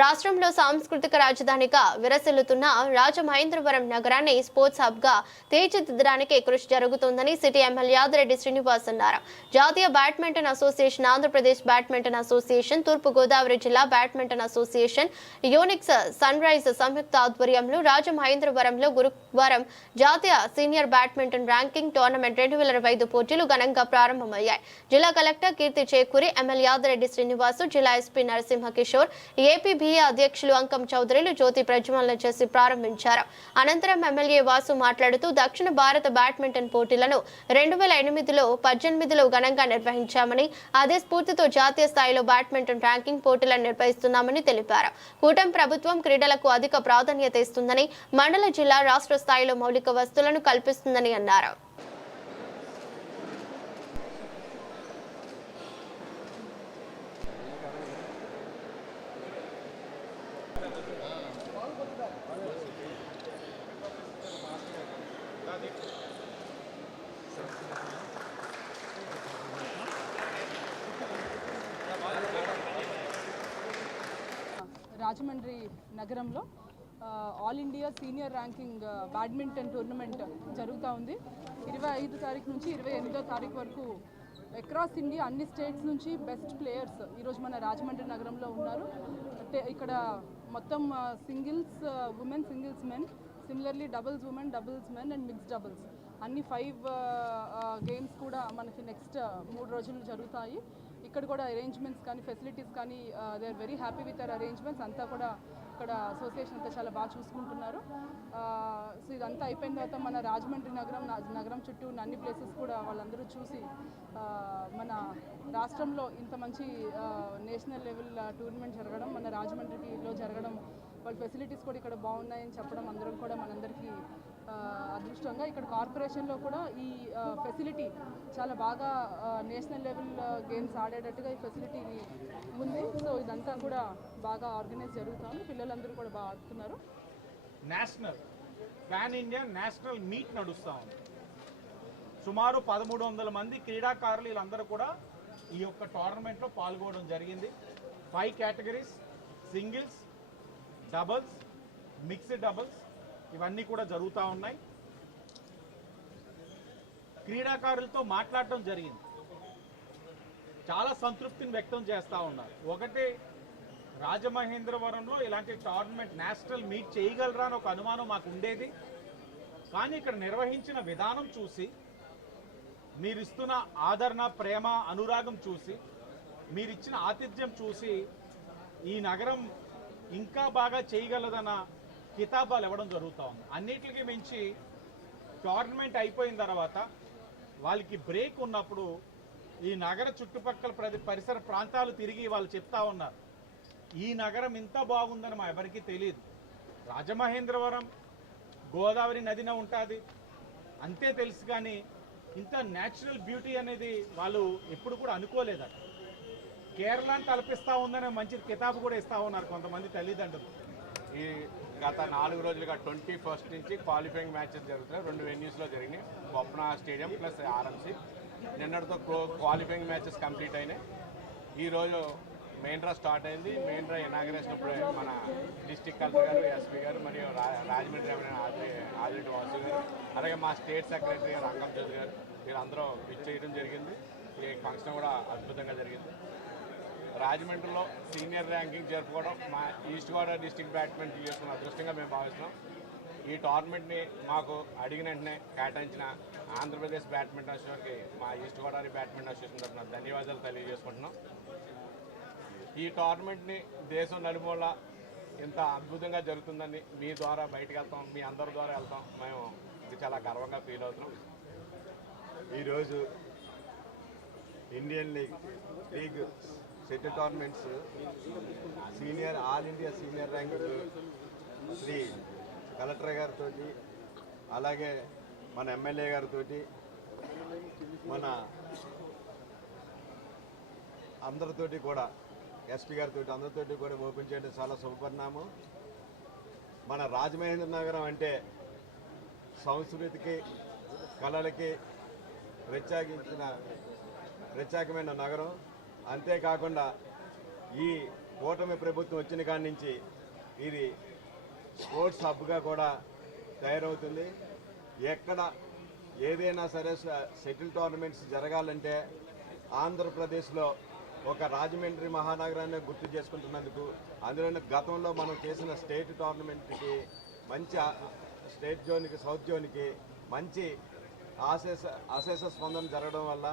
రాష్ట్రంలో సాంస్కృతిక రాజధానిగా విరసిల్లుతున్న రాజమహేంద్రవరం నగరాన్ని స్పోర్ట్స్ హబ్గా తీర్చిదిద్దడానికి కృషి జరుగుతోందని సిటీ ఎమ్మెల్యే యాదిరెడ్డి శ్రీనివాస్ అన్నారు. జాతీయ badminton association Andhra Pradesh badminton association తూర్పు గోదావరి జిల్లా badminton association Yonex sunrise సంయుక్త ఆధ్వర్యంలో రాజమహేంద్రవరంలో గురువారం జాతీయ సీనియర్ బ్యాడ్మింటన్ ర్యాంకింగ్ టోర్నమెంట్ రెండు వేల ఇరవై ఐదు పోటీలు ఘనంగా ప్రారంభమయ్యాయి. జిల్లా కలెక్టర్ కీర్తి చేకూరి ఎమ్మెల్యే యాదిరెడ్డి శ్రీనివాసు జిల్లా SP Narasimha Kishore AP APBA అధ్యక్షులు అంకం చౌదరిలు జ్యోతి ప్రజ్వలన చేసి ప్రారంభించారు. అనంతరం ఎమ్మెల్యే వాసు మాట్లాడుతూ దక్షిణ భారత బ్యాడ్మింటన్ పోటీలను రెండు వేల ఎనిమిదిలో పద్దెనిమిదిలో ఘనంగా నిర్వహించామని అదే స్ఫూర్తితో జాతీయ స్థాయిలో బ్యాడ్మింటన్ ర్యాంకింగ్ పోటీలను నిర్వహిస్తున్నామని తెలిపారు. కూటమి ప్రభుత్వం క్రీడలకు అధిక ప్రాధాన్యత ఇస్తుందని మండల జిల్లా రాష్ట్ర స్థాయిలో మౌలిక వస్తువులను కల్పిస్తుందని అన్నారు. రాజమండ్రి నగరంలో all India senior ranking badminton tournament జరుగుతూ ఉంది. ఇరవై ఐదు తారీఖు నుంచి ఇరవై ఎనిమిదో తారీఖు వరకు అక్రాస్ ఇండియా అన్ని స్టేట్స్ నుంచి బెస్ట్ ప్లేయర్స్ ఈరోజు మన రాజమండ్రి నగరంలో ఉన్నారు. అంటే ఇక్కడ మొత్తం singles women singles men similarly doubles women doubles men and mixed doubles అన్ని ఫైవ్ గేమ్స్ కూడా మనకి నెక్స్ట్ మూడు రోజులు జరుగుతాయి. ఇక్కడ కూడా అరేంజ్మెంట్స్ కానీ ఫెసిలిటీస్ కానీ they are very happy with our arrangements అంతా కూడా ఇక్కడ అసోసియేషన్ అంతా చాలా బాగా చూసుకుంటున్నారు. Uh, సో ఇదంతా అయిపోయిన తర్వాత మన రాజమండ్రి నగరం నా- నగరం చుట్టూ ఉన్న అన్ని ప్లేసెస్ కూడా వాళ్ళందరూ చూసి uh, మన రాష్ట్రంలో ఇంత మంచి నేషనల్ లెవెల్ టూర్నమెంట్ జరగడం మన రాజమండ్రిలో జరగడం వాళ్ళ ఫెసిలిటీస్ కూడా ఇక్కడ బాగున్నాయని చెప్పడం అందరం కూడా మనందరికీ అదృష్టంగా ఇక్కడ కార్పొరేషన్లో కూడా ఈ ఫెసిలిటీ చాలా బాగా నేషనల్ లెవెల్ గేమ్స్ ఆడేటట్టుగా ఈ ఫెసిలిటీ ఉంది. సో ఇదంతా కూడా బాగా ఆర్గనైజ్ జరుగుతుంది. పిల్లలందరూ కూడా బాగా ఆడుతున్నారు. National pan India national meet నడుస్తూ ఉంది. సుమారు పదమూడు వందల మంది క్రీడాకారులు వీళ్ళందరూ కూడా ఈ యొక్క టోర్నమెంట్లో పాల్గొనడం జరిగింది. Five categories singles doubles mixed doubles ఇవన్నీ కూడా జరుగుతూ ఉన్నాయి. క్రీడాకారులతో మాట్లాడటం జరిగింది. చాలా సంతృప్తిని వ్యక్తం చేస్తూ ఉన్నారు. ఒకటి రాజమహేంద్రవరంలో ఇలాంటి టోర్నమెంట్ నేషనల్ మీట్ చేయగలరా అని ఒక అనుమానం మాకు ఉండేది. కానీ ఇక్కడ నిర్వహించిన విధానం చూసి మీరిస్తున్న ఆదరణ ప్రేమ అనురాగం చూసి మీరిచ్చిన ఆతిథ్యం చూసి ఈ నగరం ఇంకా బాగా చేయగలదన్న కితాబాలు ఇవ్వడం జరుగుతూ ఉంది. అన్నిటికీ మించి టోర్నమెంట్ అయిపోయిన తర్వాత వాళ్ళకి బ్రేక్ ఉన్నప్పుడు ఈ నగర చుట్టుపక్కల ప్రతి పరిసర ప్రాంతాలు తిరిగి వాళ్ళు చెప్తా ఉన్నారు. ఈ నగరం ఇంత బాగుందని మా ఎవరికీ తెలియదు. రాజమహేంద్రవరం గోదావరి నదిన ఉంటుంది. అంతే తెలుసు కానీ ఇంత న్యాచురల్ బ్యూటీ అనేది వాళ్ళు ఎప్పుడు కూడా అనుకోలేదట. కేరళను తలపిస్తా ఉందనే మంచి కితాబు కూడా ఇస్తా ఉన్నారు కొంతమంది తల్లిదండ్రులు. ఈ గత నాలుగు రోజులుగా ట్వంటీ ఫస్ట్ నుంచి క్వాలిఫైయింగ్ మ్యాచెస్ జరుగుతున్నాయి. రెండు వెన్యూస్లో జరిగినాయి. Boppana stadium plus RMC. నిన్నటితో క్వాలిఫైయింగ్ మ్యాచెస్ కంప్లీట్ అయినాయి. ఈరోజు మెయిన్ డ్రా స్టార్ట్ అయింది. మెయిన్ డ్రా ఇనాగ్రేషన్ ఇప్పుడు మన డిస్టిక్ కలెక్టర్ గారు ఎస్పీ గారు మరియు రా- రాజమండ్రి ఎవరైనా ఆది ఆదిరెడ్డి వాసు గారు అలాగే మా స్టేట్ సెక్రటరీ గారు రంగం చౌదరి గారు వీళ్ళందరూ పిచ్ చేయడం జరిగింది. ఈ ఫంక్షన్ కూడా అద్భుతంగా జరిగింది. రాజమండ్రిలో సీనియర్ ర్యాంకింగ్ జరుపుకోవడం మా ఈస్ట్ గోదావరి డిస్టిక్ బ్యాడ్మింటన్ చేసుకున్న అదృష్టంగా మేము భావిస్తున్నాం. ఈ టోర్నమెంట్ని మాకు అడిగిన వెంటనే కేటాయించిన ఆంధ్రప్రదేశ్ బ్యాడ్మింటన్ అసోసియేషన్కి మా ఈస్ట్ గోదావరి బ్యాడ్మింటన్ అసోసియేషన్ తరఫున ధన్యవాదాలు తెలియజేసుకుంటున్నాం. ఈ టోర్నమెంట్ని దేశం నలుమూల ఇంత అద్భుతంగా జరుగుతుందని మీ ద్వారా బయటకు వెళ్తాం మీ అందరి ద్వారా వెళ్తాం. మేము ఇది చాలా గర్వంగా ఫీల్ అవుతున్నాం. ఈరోజు Indian league league settle tournaments senior all India senior rank Shri collector గారితో అలాగే మన ఎమ్మెల్యే గారితో మన అందరితోటి కూడా ఎస్పీ గారితో అందరితోటి కూడా ఓపెన్ చేయడం చాలా శుభపరిణామం మన రాజమహేంద్ర నగరం అంటే సంస్కృతికి కళలకి ప్రత్యేకించిన ప్రత్యేకమైన నగరం. అంతేకాకుండా ఈ కూటమి ప్రభుత్వం వచ్చిన కాడి నుంచి ఇది స్పోర్ట్స్ హబ్గా కూడా తయారవుతుంది. ఎక్కడ ఏదైనా సరే సెటిల్ టోర్నమెంట్స్ జరగాలంటే ఆంధ్రప్రదేశ్లో ఒక రాజమండ్రి మహానగరాన్ని గుర్తు చేసుకుంటున్నందుకు అందులోనే గతంలో మనం చేసిన స్టేట్ టోర్నమెంట్కి మంచి స్టేట్ జోన్కి సౌత్ జోన్కి మంచి ఆశేష అశేష స్పందన జరగడం వల్ల